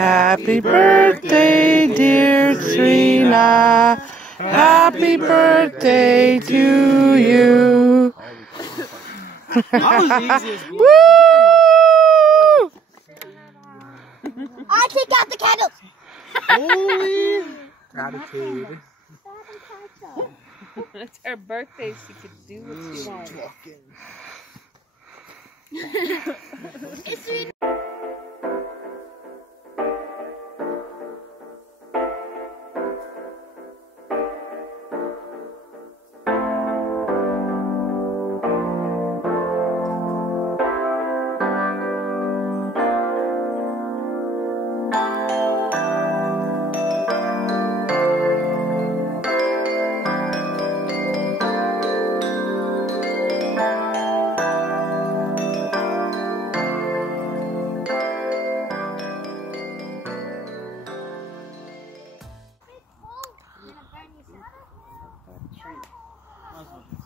Happy birthday, dear Serena. Happy birthday to you. That was easy as Woo! I take out the candles. Holy gratitude. It's her birthday. She could do what she wants. It's Serena.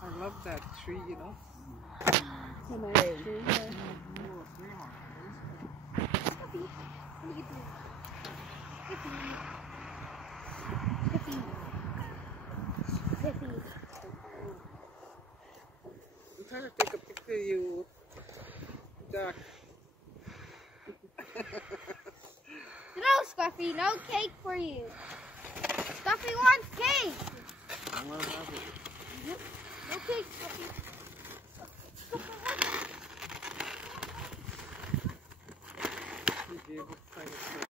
I love that tree, you know. I'm trying to take a picture of you, Duck. No, Scruffy, no cake for you. Scruffy wants cake. I want to have it. Yep. No cake, Scruffy. He gave us kind of